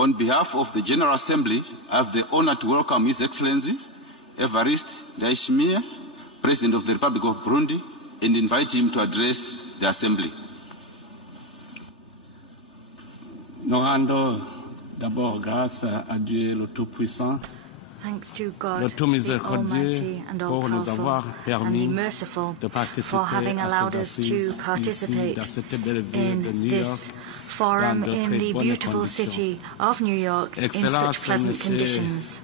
On behalf of the General Assembly, I have the honor to welcome His Excellency Evariste Ndayishimiye, President of the Republic of Burundi, and invite him to address the Assembly. Nous rendons d'abord grâce à Dieu le Tout-Puissant, Thanks to God, le tout the Almighty and pour nous avoir all-powerful, and the permis merciful, de participer for having à allowed ces us assises to participate ici, dans cette belle ville de in New York, this forum dans de in très the bonnes beautiful conditions. city of New York in Excellences, such pleasant Monsieur conditions.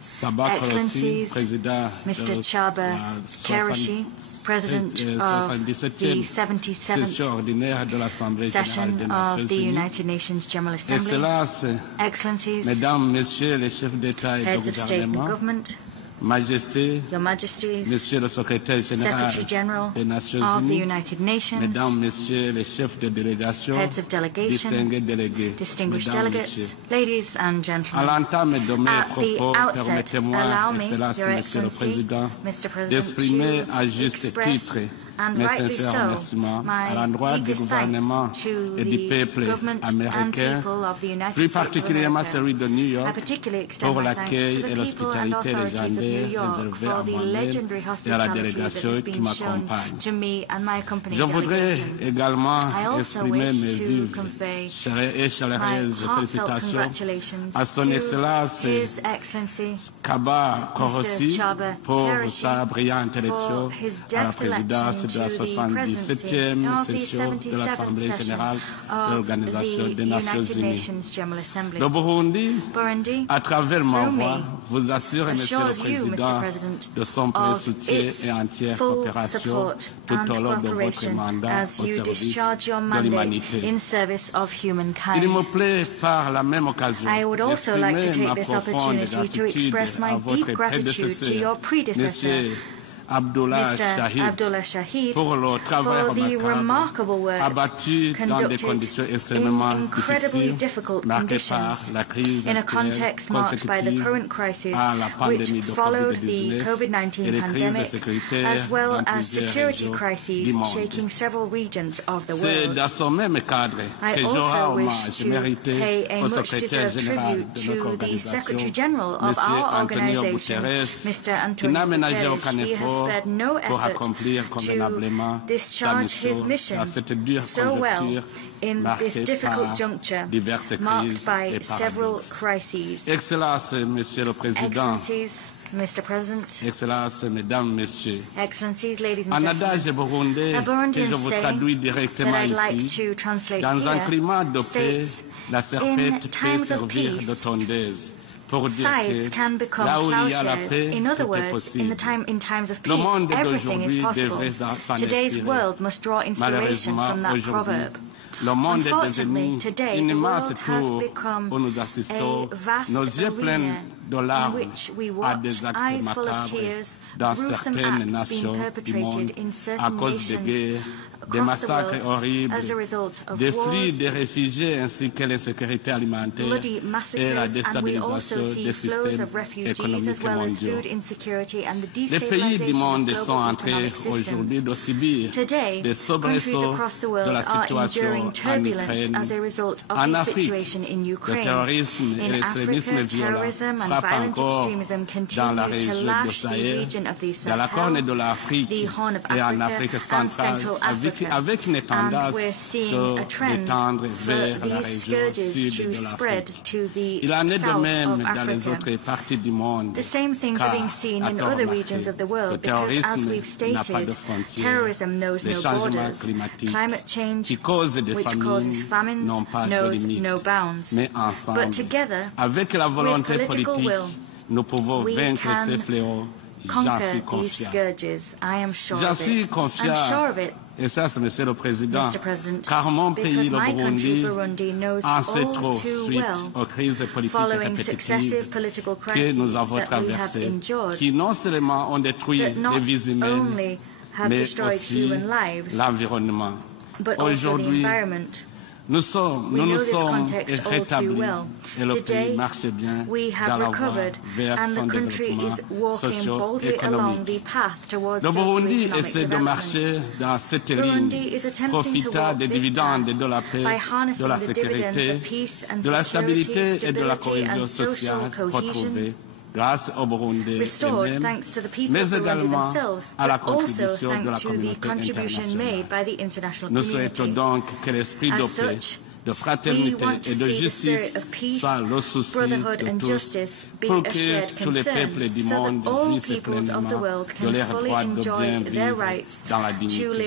Sabak Excellencies, président Mr. de Chaba la Karashi, President of the 77th ordinaire de l'Assemblée session générale des of Nations the Unies. United Nations General Assembly, Excellences, Excellencies, Mesdames, Messieurs les chefs d'État et de Heads of State and gouvernement, Government, Majesté, Your Majesties, Monsieur le Secrétaire général Secretary General des Nations of the Unies, United Nations, Mesdames, Messieurs les chefs de délégation, Heads of Delegation, distingués délégués, distinguished Mesdames, delegates, Messieurs. ladies and À gentlemen. l'entame de mes At the propos, outset, permettez-moi, allow me, Excellences, Your Monsieur le Excellency, Président, Mr. President, d'exprimer to à juste express, titre and mes rightly sincères so, remerciements à my l'endroit du deepest gouvernement thanks to et du the peuple government and américain, people of the United plus States of particulièrement America. celui de New I York, particularly extend pour my thanks to l'accueil the et people and l'hospitalité authorities of New légendaire York réservés à for the moi-même legendary et à la hospitality that délégation has qui been shown m'accompagne. to me and my accompanying Je voudrais delegation. également I also exprimer wish mes to vives convey et chaleureuses my heartfelt félicitations congratulations à son to Excellence His Excellency Kaba Korossi Chaba pour Karashi sa brillante élection for his à la deft présidence election de la to the 77e of the session de 77th l'Assemblée session générale de of l'Organisation the des Nations United Unies. Nations General Assembly. Le Burundi, Burundi, à travers ma through voix, me, vous assure, Monsieur le assures you, Mr. Président, President, de son plein of soutien its et entière full coopération support tout and au long de votre cooperation mandat as au you service discharge your de mandate l'humanité. in service of Il me humankind. plaît par la même occasion I would also like to d'exprimer take ma this profonde opportunity to gratitude express my à votre deep gratitude to prédécesseur, your predecessor, Monsieur Abdullah Mr. Shahid, Abdullah Shahid, pour le travail for the remarquable remarkable work abattu dans des conducted conditions extrêmement in incredibly difficiles, difficult marquées par conditions la crise in a actuelle context marked by the consécutive current crisis à la which pandémie de followed the COVID-19 et COVID-19 les crises pandemic, sécuritaires as well dans as plusieurs security régions du crises monde. shaking several regions of the C'est world. dans ce même cadre I que j'aurai also wish hommage to mérité pay a au much secrétaire deserved général tribute de notre to the organisation, Secretary General of Monsieur our Antonio organization, Guterres, Mr. qui Antonio n'a ménagé Guterres. aucun He has effort spared no pour effort accomplir to convenablement sa discharge his mission mission dans cette dure so well conjoncture in this marquée difficult par juncture, diverses marked crises by et several paradoxes. crises. Excellences, Monsieur le Président, Excellencies, Mr. President, Excellences, Mesdames, Messieurs, Excellencies, ladies and un gentlemen, adage burundais a que je Burundian vous saying traduis that directement I'd like ici. to translate Dans un here climat de paix, states, la in serpette peut times of servir peace, de tondeuse. Pour dire sides que can become là où il y a la plowshares. paix, In other tout est words, possible. in times of Le peace, monde everything is d'aujourd'hui possible. devrait s'en Today's inspirer. world must draw inspiration Malheureusement, from that aujourd'hui, proverb. le monde est Unfortunately, devenu today, une the immense world has tour become où nous assistons, a vast nos yeux pleins arena de in larmes, which we à watch, des actes eyes full of macabres tears, dans gruesome certaines acts being nations du monde perpetrated in à certain cause de nations guerres, des across the massacres world horribles, as a result of des wars, flux de réfugiés ainsi que l'insécurité alimentaire bloody et la massacres, and we déstabilisation also see des flows systèmes of refugees as économiques well as mondiaux. food insecurity and the Les pays du destabilization monde of sont global en train economic aujourd'hui systems. de subir Today, des countries soubresauts across the de world la are situation enduring en turbulence Ukraine. as a result of En the Afrique, situation in le Ukraine. terrorisme et In l'extrémisme Africa, violent terrorism and frappent violent encore extremism dans la continue to région du lash the Sahel, region of the dans la corne Sahel, de l'Afrique the Horn of et en Africa, Afrique and centrale, Central Africa. avec une tendance And we're seeing a trend d'étendre for vers la these région scourges sud to de spread l'Afrique. to the Il en est de south même of dans les Africa. autres parties du monde. The same things are being seen in other regions of the world because, as we've stated, terrorism knows no borders. Climate change, qui cause des which famines, causes famines, n'ont pas de knows limite. no bounds. Mais ensemble, But together, avec la with volonté political politique, will, nous pouvons we vaincre can ces fléaux. J'en conquer suis these confiant. scourges. I am sure J'en of suis it. confiant. I'm sure of it, Et ça, c'est Monsieur le Président, Mr. President, car mon pays, because le my country, Burundi, Burundi, knows en sait all trop too suite well, aux crises politiques following répétitives successive political que crises nous avons that we have traversées, endured, qui non seulement ont détruit that not les vies humaines, only have mais destroyed aussi human lives, l'environnement. but also the Aujourd'hui, environment. Nous nous sommes rétablis et le pays marche bien dans la voie vers son développement socio-économique. Le Burundi essaie de marcher dans cette ligne, profitant des dividendes de la paix, de la sécurité, de la stabilité et de la cohésion sociale retrouvée grâce au Burundi elles-mêmes, mais également à la contribution de la communauté internationale. Nous souhaitons donc que l'esprit de paix, de fraternité et de justice soit le souci de tous pour que tous les peuples du monde jouissent pleinement de leurs droits de bien vivre dans la dignité.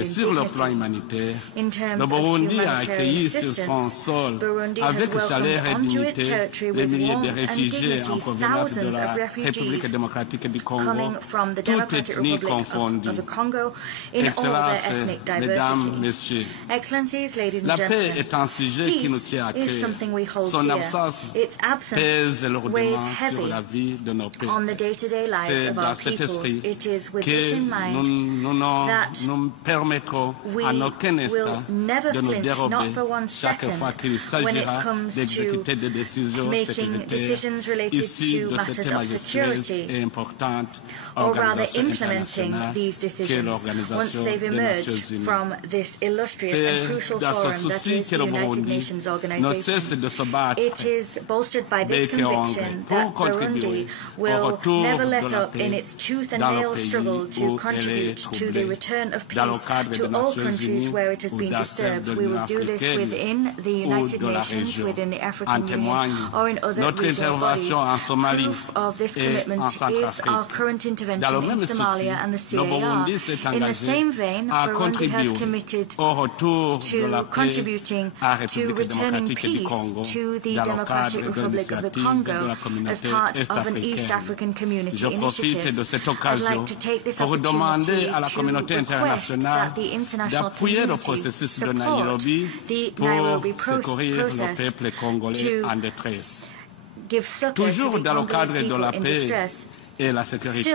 Et sur le plan humanitaire, le Burundi a accueilli sur son sol avec chaleur et dignité les milliers de réfugiés en provenance de la République démocratique du Congo, toutes ethnies confondues. Excellences, Mesdames, Messieurs, la paix est un sujet qui nous tient à cœur. Son absence pèse lourdement sur la vie de nos peuples. C'est dans cet esprit que nous permettrons à aucun instant de nous dérober chaque fois qu'il s'agira d'exécuter des décisions sécuritaires issues de cette majestueuse et importante organisation internationale qu'est l'Organisation des Nations Unies. C'est dans ce souci que le Burundi ne cesse de se battre bec et ongle pour contribuer au retour de la paix dans le pays où elle est troublée, dans le cadre des Nations Unies ou dans celle de l'Union africaine ou de la région. En témoigne notre intervention en Somalie et en Centrafrique. Dans le même souci, le Burundi s'est engagé à contribuer au retour de la paix à la République démocratique du Congo dans le cadre de l'initiative de la communauté est-africaine. Je profite de cette occasion pour demander à la communauté internationale d'appuyer le processus de Nairobi pour secourir le peuple congolais en détresse. Toujours dans le cadre de la paix et la sécurité,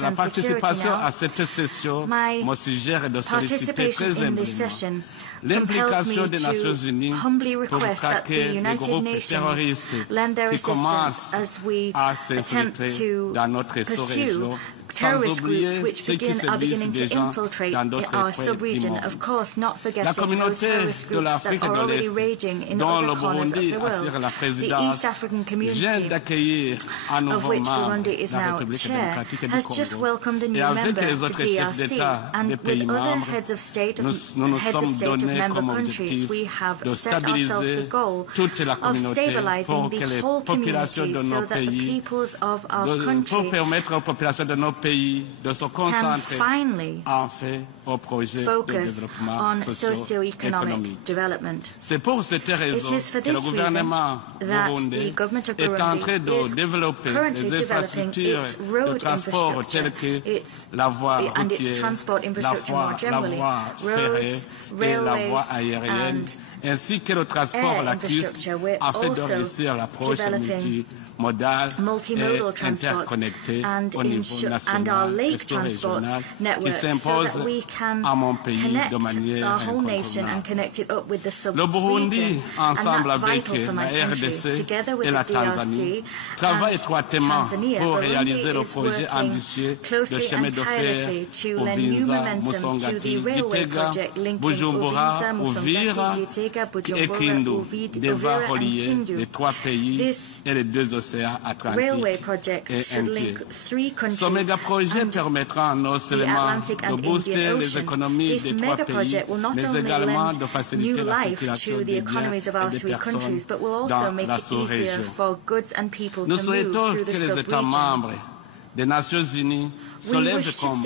la participation à cette session me suggère de solliciter très humblement l'implication des Nations Unies pour traquer les groupes terroristes qui commencent à s'infiltrer dans notre sous-région, sans oublier ceux qui se glissent déjà dans d'autres sub-régions. La communauté de l'Afrique de l'Est, dont le Burundi assure la présidence, vient d'accueillir un nouveau membre de la République démocratique du Congo. Et avec les autres chefs d'État des pays membres, nous nous sommes donnés comme objectif de stabiliser toute la communauté pour que les populations de nos pays, pour permettre aux populations de nos pays de se concentrer en fait au projet de développement socio-économique. C'est pour cette raison que le gouvernement burundais est en train de développer les infrastructures de transport telles que la voie routière, la voie ferrée et la voie aérienne, ainsi que le transport lacustre afin de réussir l'approche multimodale et interconnectée au niveau national et sous-régional qui s'impose à mon pays de manière incontournable. Le Burundi, ensemble avec la RDC et la Tanzanie, travaille étroitement pour réaliser le projet ambitieux de chemin de fer Uvinza, Musongati, Gitega, Bujumbura, Uvira et Kindu, devant relier les trois pays et les deux océans Atlantique et Indien. Ce méga-projet permettra non seulement de booster les économies des trois pays, mais également de faciliter la circulation des biens et des personnes dans la sous-région. Nous souhaitons que les États membres des Nations Unies se lèvent comme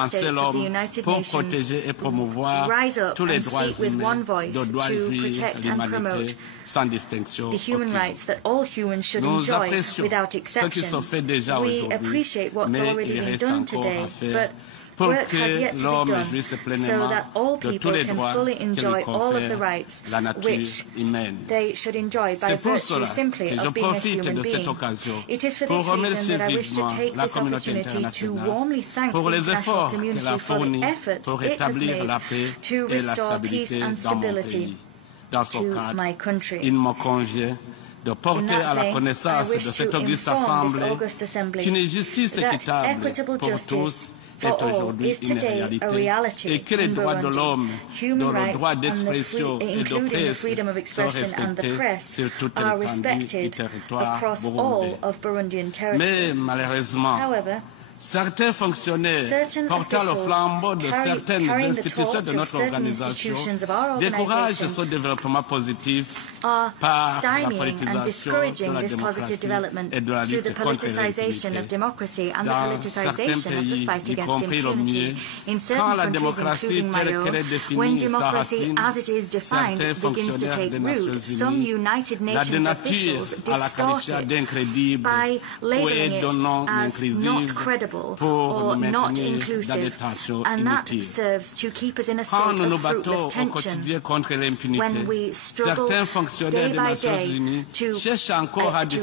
un seul homme pour protéger et promouvoir tous les droits humains de droit de vie et l'humanité sans distinction aucune. Nous apprécions ce qui se fait déjà aujourd'hui, mais il reste encore à faire Work has yet to be done so that all people can fully enjoy all of the rights which they should enjoy by virtue simply of being a human being. It is for this reason that I wish to take this opportunity to warmly thank the international community for the efforts it has made to restore peace and stability to my country. De porter à la connaissance de cette auguste assemblée qu'une justice équitable pour tous est aujourd'hui une réalité et que les droits de l'homme, dont le droit d'expression et de presse sont respectés sur toute l'étendue du territoire burundais. Mais malheureusement, certains fonctionnaires portant le flambeau de certaines institutions de notre organisation découragent ce développement positif par la politisation de la démocratie et de la lutte contre l'impunité. Dans certains pays, y compris le mien, quand la démocratie telle qu'elle est définie s'enracine, certains fonctionnaires des Nations Unies la dénaturent à la qualifiant d'incrédible ou est de non inclusive or not inclusive, and that serves to keep us in a state of fruitless tension. When we struggle day by day to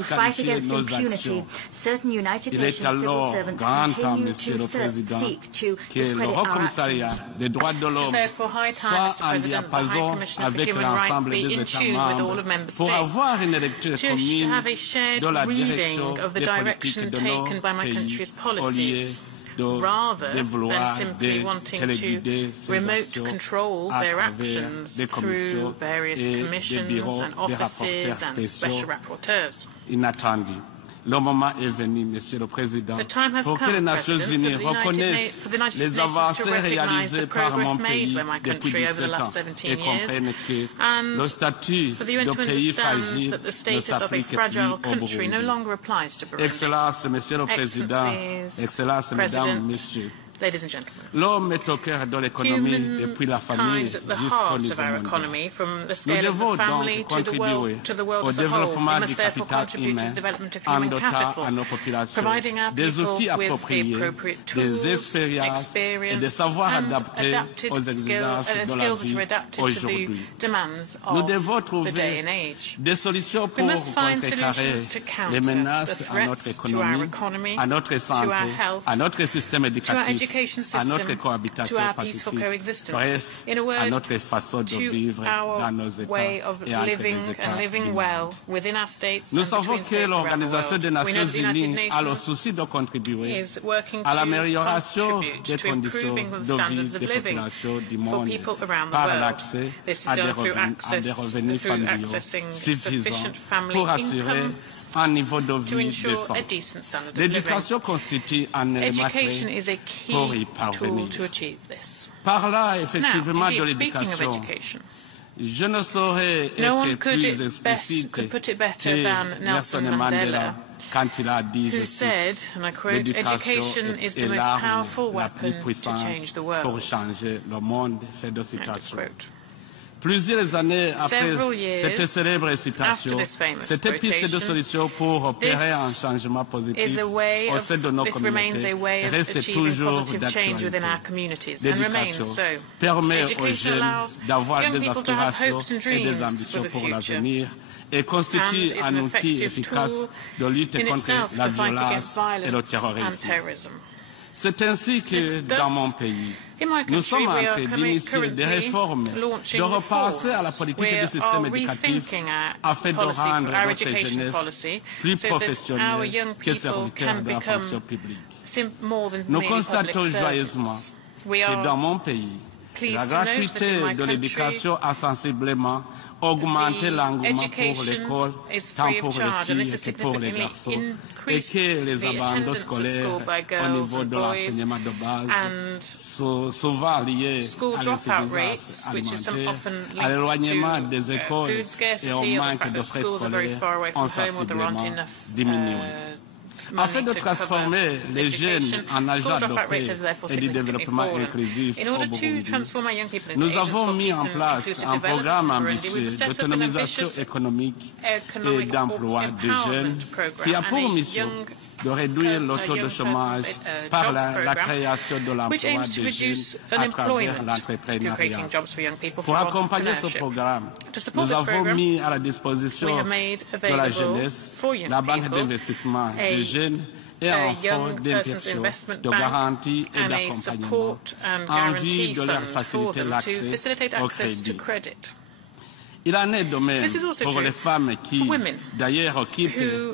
fight against impunity, certain United Nations civil servants continue to seek to discredit our actions. It is therefore high time, Mr. President, the High Commissioner for Human Rights be in tune with all of Member States to have a shared reading of the direction taken by my country's policies, rather than simply wanting to remote control their actions through various commissions and offices and special rapporteurs. Le moment est venu, Monsieur le Président, pour que les Nations Unies reconnaissent les avancées réalisées par mon pays depuis 17 ans et comprennent que le statut de pays fragile ne s'applique plus au Burundi. Excellences, Monsieur le Président, Excellences, Mesdames, Messieurs, Ladies and gentlemen, l'homme est au cœur de l'économie depuis la famille jusqu'au niveau mondial. Nous devons donc contribuer au développement du capital humain en dotant à nos populations des outils appropriés, des expériences et des savoirs adaptés aux exigences de la vie aujourd'hui. Nous devons trouver des solutions pour contrecarrer les menaces à notre économie, à notre santé, à notre système éducatif, à notre cohabitation pacifique, bref, à notre façon de vivre dans nos États et entre les États du monde. Nous savons que l'Organisation des Nations Unies a le souci de contribuer à l'amélioration des conditions de vie des populations du monde par l'accès à des revenus familiaux suffisants pour assurer un niveau de vie décent. L'éducation constitue un élément clé pour y parvenir. Par là, effectivement, de l'éducation, je ne saurais être plus explicite que Nelson Mandela quand il a dit, je cite, l'éducation est l'arme la plus puissante pour changer le monde. Fait de citation. Plusieurs années après cette célèbre citation, cette piste de solution pour opérer un changement positif au sein de nos communautés reste toujours d'actualité. L'éducation permet aux jeunes d'avoir des aspirations et des ambitions pour l'avenir et constitue un outil efficace de lutte contre la violence et le terrorisme. C'est ainsi que, dans mon pays, nous sommes en train d'initier des réformes, de repasser à la politique du système éducatif afin de rendre notre jeunesse plus professionnelle que serviteur de la fonction publique. Nous constatons joyeusement que dans mon pays, la gratuité de l'éducation a sensiblement augmenté l'engouement pour l'école, tant pour les filles que pour les garçons, et que les abandons scolaires au niveau de l'enseignement de base sont souvent liés à l'insuffisance alimentaire, à l'éloignement des écoles et au manque de frais scolaires ont sensiblement diminué. Afin de transformer les jeunes en agents de paix et du développement inclusif au Burundi, nous avons mis en place un programme ambitieux d'autonomisation économique et d'emploi des jeunes qui a pour mission de réduire le taux de chômage par la création de l'emploi des jeunes à travers l'entrepreneuriat. Pour accompagner ce programme, nous avons mis à la disposition de la jeunesse la banque d'investissement des jeunes et un fonds d'intervention, de garantie et d'accompagnement en vue de leur faciliter l'accès au crédit. Il en est de même pour les femmes qui, d'ailleurs, occupent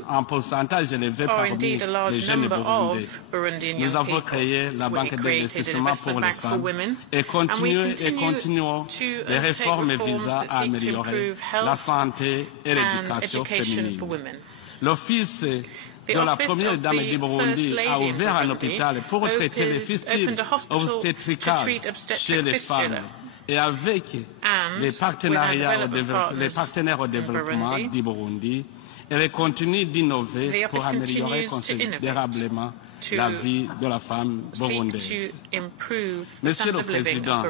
un pourcentage élevé parmi les jeunes burundais. Nous avons créé la banque d'investissement pour les femmes et continuons les réformes visant à améliorer la santé et l'éducation féminine. L'Office de la première dame du Burundi a ouvert un hôpital pour traiter les fistules obstétricales chez les femmes. Et avec les partenaires au développement du Burundi, elle continue d'innover pour améliorer considérablement la vie de la femme burundaise. Monsieur le Président,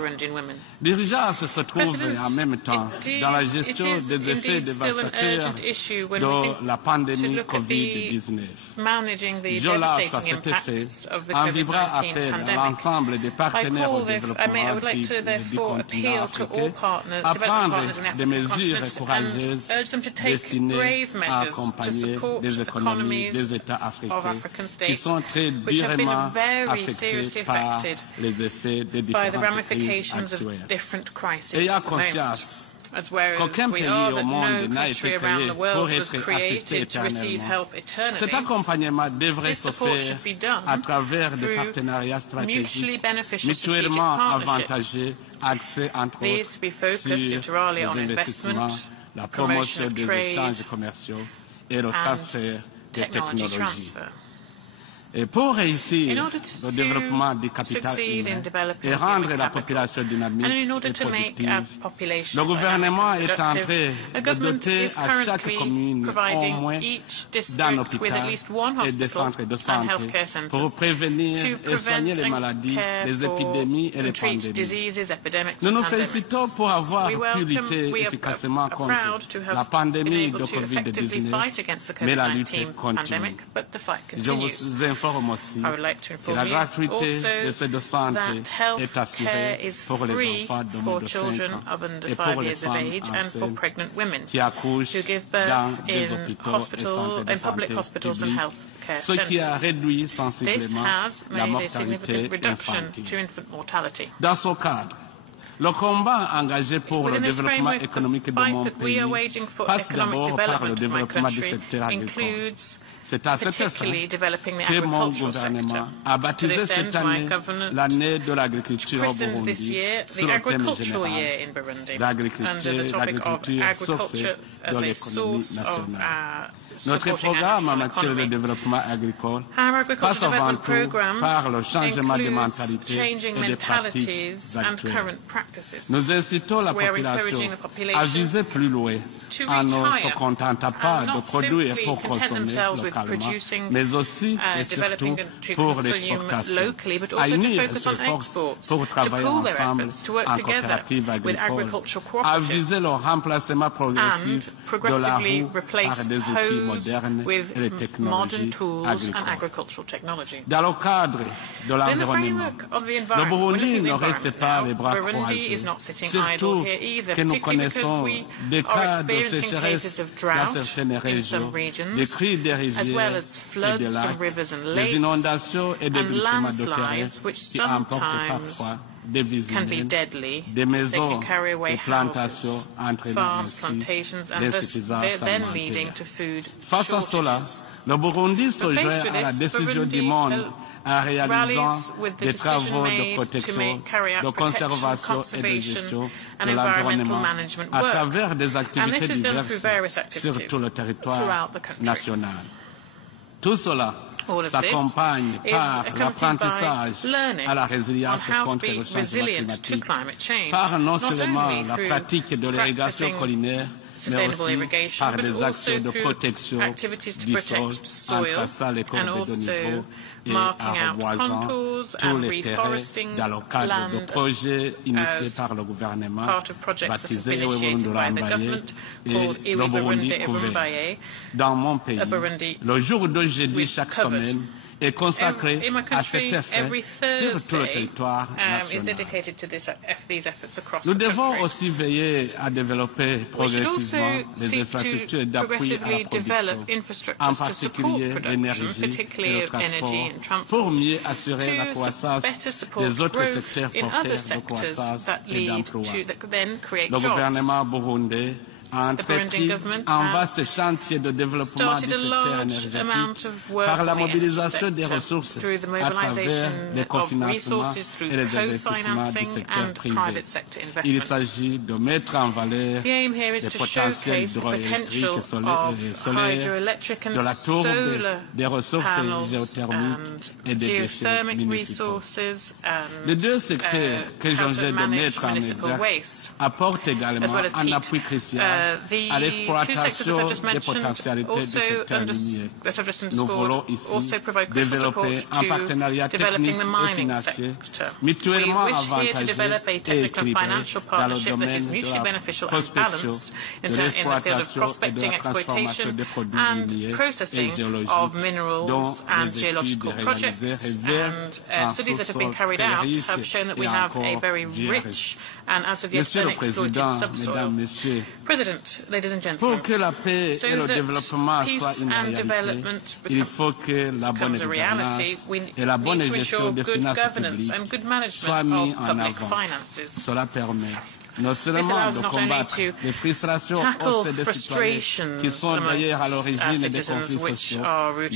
l'urgence se trouve en même temps dans la gestion des effets dévastateurs de la pandémie COVID-19. Je lance à cet effet un vibrant appel à l'ensemble des partenaires au développement du continent africain à prendre des mesures courageuses destinées à accompagner les économies des États africains qui sont très durement affectés par les effets des différentes crises actuelles. Ayant conscience qu'aucun pays au monde n'a été créé pour être assisté éternellement, cet accompagnement devrait se faire à travers des partenariats stratégiques mutuellement avantageux, axés entre autres sur les investissements, la promotion des échanges commerciaux et le transfert des technologies. Et pour réussir le développement du capital humain et rendre la population dynamique et productive, le gouvernement est en train de doter à chaque commune au moins d'un hôpital et des centres de santé pour prévenir et soigner les maladies, les épidémies et les pandémies. Nous nous félicitons pour avoir pu lutter efficacement contre la pandémie de COVID-19, mais la lutte continue. Je vous informe aussi que la gratuité de ces de santé est assurée pour les enfants de moins de 5 ans et pour les femmes enceintes qui accouchent dans des hôpitaux et centres de santé publics, ce qui a réduit sensiblement la mortalité infantile. Dans ce cadre, le combat engagé pour le développement économique de mon pays passe d'abord par le développement du secteur agricole. C'est à cet effet que mon gouvernement a baptisé cette année l'année de l'agriculture au Burundi sur le thème général. L'agriculture, source de l'économie nationale. Notre programme en matière de développement agricole passe avant tout par le changement de mentalité et de pratiques actuelles. Nous incitons la population à viser plus loin en ne se contentant pas de produire pour consommer localement, mais aussi et surtout pour l'exportation, à unir ses forces pour travailler ensemble en coopérative agricole, à viser le remplacement progressif de la roue par des outils modernes et les technologies agricoles. Dans le cadre de l'environnement, le Burundi ne reste pas les bras croisés, surtout que nous connaissons des cas de sécheresse dans certaines régions, des crues des rivières et des lacs, des inondations et des glissements de terrain qui emportent parfois des vies humaines, des maisons et plantations entraînant ainsi l'insuffisance alimentaire. Face à cela, le Burundi se joint à la décision du monde en réalisant des travaux de protection, de conservation et de gestion de l'environnement à travers des activités diverses sur tout le territoire national. Tout cela s'accompagne par l'apprentissage à la résilience contre le changement climatique, par non seulement la pratique de l'irrigation collinaire, sustainable irrigation, but also through activities to protect soil and also marking out contours and reforesting land as part of projects that have been initiated by the government called Iwi Burundi Ebumbaye. Dans mon pays, le jour de jeudi chaque semaine est consacré à cet effet sur tout le territoire national. Nous devons aussi veiller à développer progressivement les infrastructures d'appui à la production, en particulier l'énergie et le transport, pour mieux assurer la croissance des autres secteurs porteurs de croissance et d'emploi. Le gouvernement burundais a entrepris un vaste chantier de développement du secteur énergétique par la mobilisation des ressources à travers les cofinancements et les investissements du secteur privé. Il s'agit de mettre en valeur les potentiels hydroélectriques et solaires, de la tourbe, des ressources géothermiques et des déchets municipaux. Les deux secteurs que je viens de mettre en exergue apportent également un appui crucial à l'exploitation des potentialités du secteur minier. Nous voulons ici développer un partenariat technique et financier mutuellement avantageux et équilibré dans le domaine de la prospection, de l'exploitation et de la transformation des produits miniers et géologiques, dont les études réalisées révèlent un sous-sol très riche et encore vierge. Monsieur le Président, Mesdames, Messieurs, pour que la paix et le développement soient une réalité, il faut que la bonne gouvernance et la bonne gestion des finances publiques soient mises en avant. Cela permet non seulement de combattre les frustrations au sein des citoyens qui sont d'ailleurs à l'origine des conflits sociaux,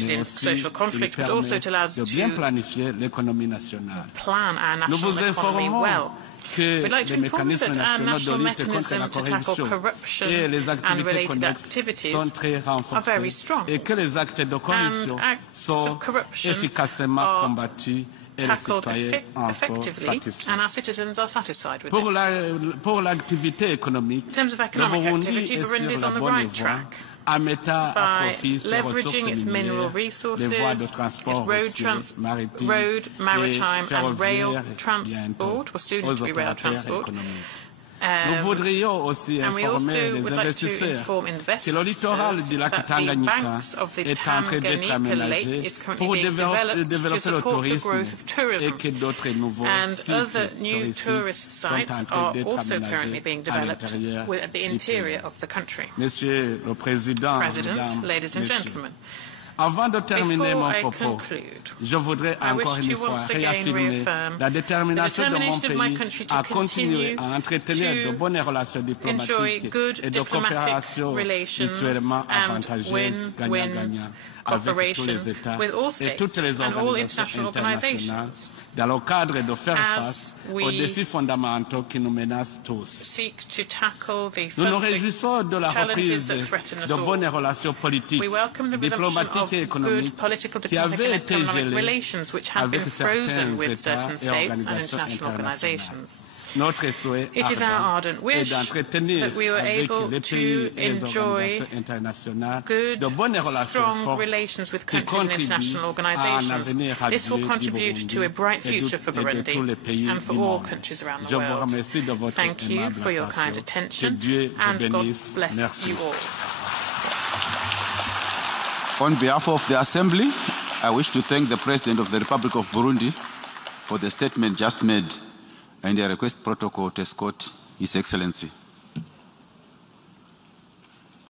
mais aussi il permet de bien planifier l'économie nationale. Nous vous informons que les mécanismes nationaux de lutte contre la corruption et les activités connexes sont très renforcés et que les actes de corruption sont efficacement combattus et les citoyens en sont satisfaits. Pour l'activité économique, le Burundi est sur la bonne voie à mettre à profit ses ressources minières, les voies de transport routier, maritime et ferroviaire bientôt aux opérateurs économiques. Nous voudrions aussi informer les investisseurs que le littoral du lac Tanganyika est en train d'être aménagé pour développer le tourisme et que d'autres nouveaux sites touristiques sont en train d'être aménagés à l'intérieur du pays. Monsieur le Président, Mesdames, Messieurs, avant de terminer mon propos, je voudrais encore une fois réaffirmer la détermination de mon pays à continuer à entretenir de bonnes relations diplomatiques et de coopération mutuellement avantageuses, gagnant-gagnant, avec tous les États et toutes les organisations internationales dans le cadre de faire face aux défis fondamentaux qui nous menacent tous. Nous nous réjouissons de la reprise de bonnes relations politiques, diplomatiques et économiques qui avaient été gelées avec certains États et organisations internationales. Notre souhait est d'entretenir avec les pays et les organisations internationales de bonnes relations fortes qui contribuent à un avenir radieux du Burundi et de tous les pays du monde. Je vous remercie de votre aimable attention. Que Dieu vous bénisse. Merci. On behalf of the Assembly, I wish to thank the President of the Republic of Burundi for the statement just made and the request protocol to escort His Excellency.